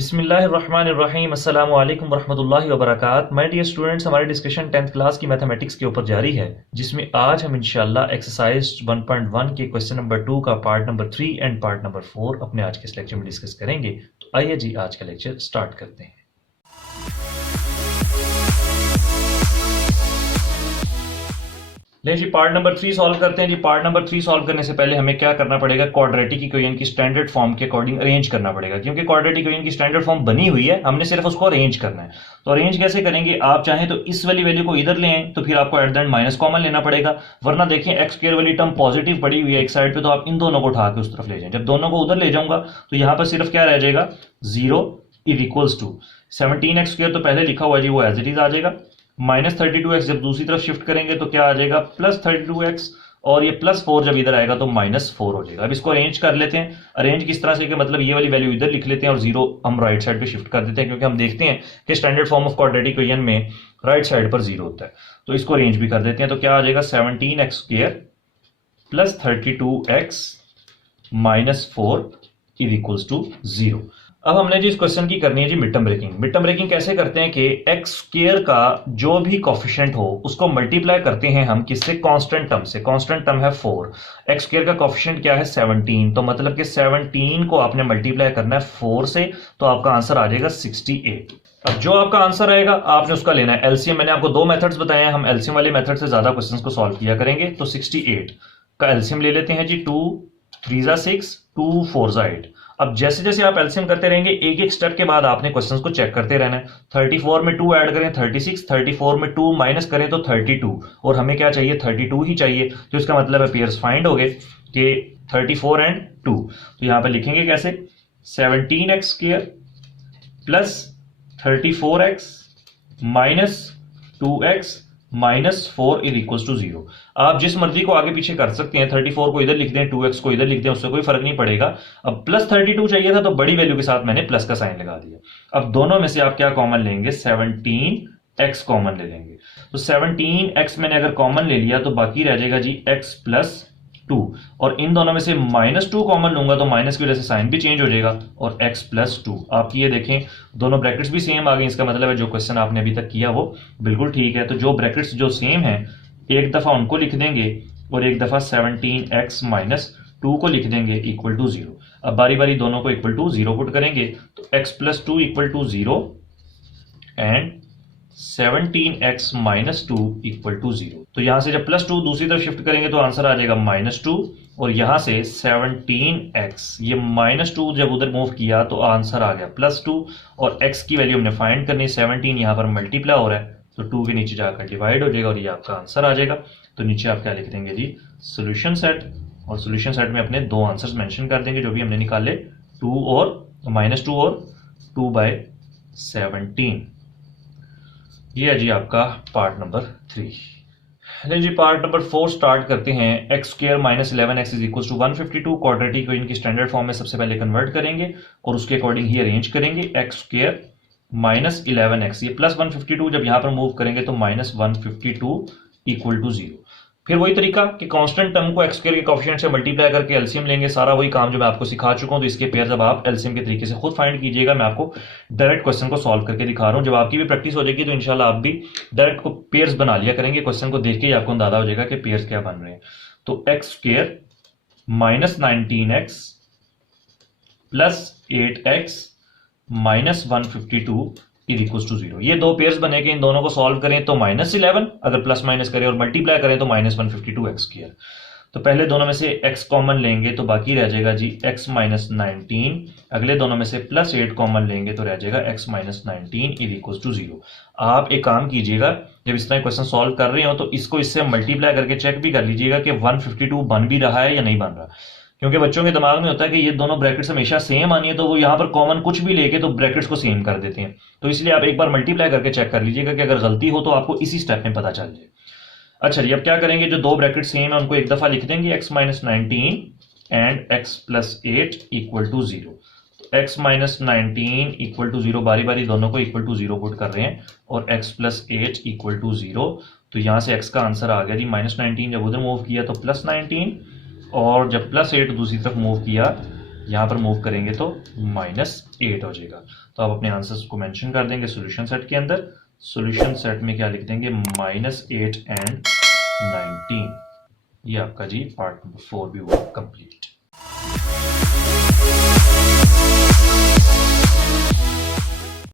बिस्मिल्लाहिर्रहमानिर्रहीम अस्सलामु अलैकुम वरहमतुल्लाहि वबरकात। माय डियर स्टूडेंट्स, हमारी डिस्कशन 10th क्लास की मैथमेटिक्स के ऊपर जारी है, जिसमें आज हम इंशाल्लाह एक्सरसाइज 1.1 के क्वेश्चन नंबर 2 का part number 3 and part number 4 अपने आज के इस लेक्चर में डिस्कस करेंगे। तो आइए जी आज का लेक्चर स्टार्ट करते हैं। ले जी पार्ट नंबर 3 सॉल्व करते हैं। जी पार्ट नंबर 3 सॉल्व करने से पहले हमें क्या करना पड़ेगा, क्वाड्रेटिक इक्वेशन की स्टैंडर्ड फॉर्म के अकॉर्डिंग अरेंज करना पड़ेगा, क्योंकि क्वाड्रेटिक इक्वेशन की स्टैंडर्ड फॉर्म बनी हुई है, हमने सिर्फ उसको अरेंज करना है। तो अरेंज कैसे करेंगे, आप चाहें तो इस वाली वैल्यू को इधर ले आए तो फिर आपको at the end minus common लेना पड़ेगा, वरना देखिए एक्स स्क्वायर वाली टर्म पॉजिटिव पड़ी हुई है एक साइड पे, तो आप इन दोनों को उठा के उस तरफ ले जाएं। जब दोनों को उधर ले जाऊंगा तो यहां पर सिर्फ क्या रह जाएगा, 0 is equals to 17x square, तो पहले लिखा हुआ जी वो एज इट इज आ जाएगा, माइनस 32x जब दूसरी तरफ शिफ्ट करेंगे तो क्या आ जाएगा, प्लस 32x, और ये प्लस 4 जब इधर आएगा तो माइनस 4 हो जाएगा। अब इसको अरेंज कर लेते हैं। अरेंज किस तरह से कि मतलब ये वाली वैल्यू इधर लिख लेते हैं और 0 हम राइट साइड पे शिफ्ट कर देते हैं, क्योंकि हम देखते हैं कि standard form of quadratic equation में राइट साइड पर 0 होता है। तो इसको अरेंज भी कर देते हैं। तो क्या आ जाएगा, 17x square plus 32x minus 4 is equals to 0। अब हमने जी इस क्वेश्चन की करनी है जी mid term breaking. Mid term breaking कैसे करते हैं कि एक्स स्क्वायर का जो भी कोफिशिएंट हो उसको मल्टीप्लाई करते हैं हम किससे, कांस्टेंट टर्म से। कांस्टेंट टर्म है 4, एक्स स्क्वायर का कोफिशिएंट क्या है 17, तो मतलब कि 17 को आपने मल्टीप्लाई करना है 4 से, तो आपका आंसर आ जाएगा 68। अब जो आपका आंसर आएगा आपने उसका लेना है एलसीएम। मैंने आपको दो मेथड्स बताए हैं, हम एलसीएम वाले मेथड से ज्यादा क्वेश्चंस को सॉल्व किया करेंगे। तो 68 का एलसीएम ले लेते हैं जी, 2 3 जा 6, 2 4 जा 8। अब जैसे जैसे आप एलसीएम करते रहेंगे एक एक स्टेप के बाद आपने क्वेश्चंस को चेक करते रहना है। 34 में 2 ऐड करें 36, 34 में 2 माइनस करें तो 32, और हमें क्या चाहिए 32 ही चाहिए, तो इसका मतलब है पेयर्स फाइंड हो गए कि 34 एंड 2। तो यहां पर लिखेंगे कैसे, 17x square plus 34x minus 2x minus 4 is equal to 0। आप जिस मर्जी को आगे पीछे कर सकते हैं, 34 को इधर लिख दें, 2x को इधर लिख दें, उससे कोई फर्क नहीं पड़ेगा। अब प्लस 32 चाहिए था तो बड़ी वैल्यू के साथ मैंने प्लस का साइन लगा दिया। अब दोनों में से आप क्या कॉमन लेंगे, 17x कॉमन ले लेंगे। तो 17x मैंने अगर कॉमन ले लिया तो बाकी रह जाएगा जी x प्लस 2, और इन दोनों में से माइनस 2 कॉमन लूंगा तो माइनस की वजह से साइन भी चेंज हो जाएगा, और x प्लस 2। आप ये देखें दोनों ब्रैकेट्स भी सेम आ गए, इसका मतलब है जो क्वेश्चन आपने अभी तक किया वो बिल्कुल ठीक है। तो जो ब्रैकेट्स जो सेम है एक दफा उनको लिख देंगे और एक दफा 17x माइनस 2 को लिख देंगे इक्वल टू 0। अब बारी बारी दोनों को इक्वल टू 0 पुट करेंगे तो x plus 2 equal to 0 and 17x minus 2 equal to 0। तो यहां से जब प्लस 2 दूसरी तरफ शिफ्ट करेंगे तो आंसर आ जाएगा माइनस 2, और यहां से 17x ये माइनस 2 जब उधर मूव किया तो आंसर आ गया प्लस 2, और x की वैल्यू हमने फाइंड करनी, 17 यहां पर मल्टीप्लाई हो रहा है तो 2 के नीचे जाकर डिवाइड हो जाएगा और ये आपका आंसर आ जाएगा। तो नीचे आप क्या लिख देंगे जी, सोल्यूशन सेट, और सोल्यूशन सेट में अपने दो आंसर्स मेंशन कर देंगे जो भी हमने निकाले, 2 और माइनस 2 और 2/17। ये है जी आपका पार्ट नंबर 3। जी पार्ट नंबर 4 स्टार्ट करते हैं। X square minus 11x is equal to 152 quadratic equation की स्टैंडर्ड फॉर्म में सबसे पहले कन्वर्ट करेंगे और उसके अकॉर्डिंग ही अरेंज करेंगे। एक्स स्क्वायर माइनस 11x, ये प्लस 152 जब यहां पर मूव करेंगे तो माइनस 152 इक्वल टू 0। फिर वही तरीका कि कांस्टेंट टर्म को एक्स स्क्वायर के कोएफिशिएंट से मल्टीप्लाई करके एलसीएम लेंगे, सारा वही काम जो मैं आपको सिखा चुका हूं। तो इसके पेयर जब आप एलसीएम के तरीके से खुद फाइंड कीजिएगा, मैं आपको डायरेक्ट क्वेश्चन को सॉल्व करके दिखा रहा हूं। जब आपकी भी प्रैक्टिस हो जाएगी तो इंशाल्लाह आप भी डायरेक्ट को पेयर्स बना लिया करेंगे, क्वेश्चन को देख के ही आपको अंदाजा हो जाएगा कि पेयर्स क्या बन रहे हैं। तो x square minus 19x plus 8x minus 152 is equal to 0। ये दो पेयर्स बनेंगे, इन दोनों को सॉल्व करें तो माइनस 11, अगर प्लस माइनस करें और मल्टीप्लाई करें तो माइनस 152x स्क्वायर। तो पहले दोनों में से x कॉमन लेंगे तो बाकी रह जाएगा जी x माइनस 19, अगले दोनों में से प्लस 8 कॉमन लेंगे तो रह जाएगा x minus 19 is equal to 0। आप एक काम कीजिएगा, जब इस तरह क्वेश्चन सॉल्व कर रहे हो तो इसको इससे मल्टीप्लाई करके चेक भी कर लीजिएगा कि 152 बन भी रहा है या नहीं बन रहा, क्योंकि बच्चों के दिमाग में होता है कि ये दोनों ब्रैकेट्स हमेशा सेम आनी है, तो वो यहां पर कॉमन कुछ भी लेके तो ब्रैकेट्स को सेम कर देते हैं। तो इसलिए आप एक बार मल्टीप्लाई करके चेक कर लीजिएगा कि अगर गलती हो तो आपको इसी स्टेप में पता चल जाए। अच्छा जी, अब क्या करेंगे, जो दो ब्रैकेट सेम है उनको एक दफा लिख देंगे, x minus 19 and x plus 8 equal to 0। तो x माइनस 19 इक्वल टू 0, बारी बारी दोनों को इक्वल टू 0 पुट कर रहे हैं, और x प्लस 8 इक्वल टू 0। तो यहां से x का आंसर आ गया जी माइनस 19 जब उधर मूव किया तो प्लस 19, और जब प्लस 8 दूसरी तरफ मूव किया यहाँ पर मूव करेंगे तो -8 हो जाएगा। तो आप अपने आंसर्स को मेंशन कर देंगे सोल्यूशन सेट के अंदर। सोल्यूशन सेट में क्या लिख देंगे, -8 एंड 19। ये आपका जी पार्ट नंबर 4 भी हुआ कंप्लीट।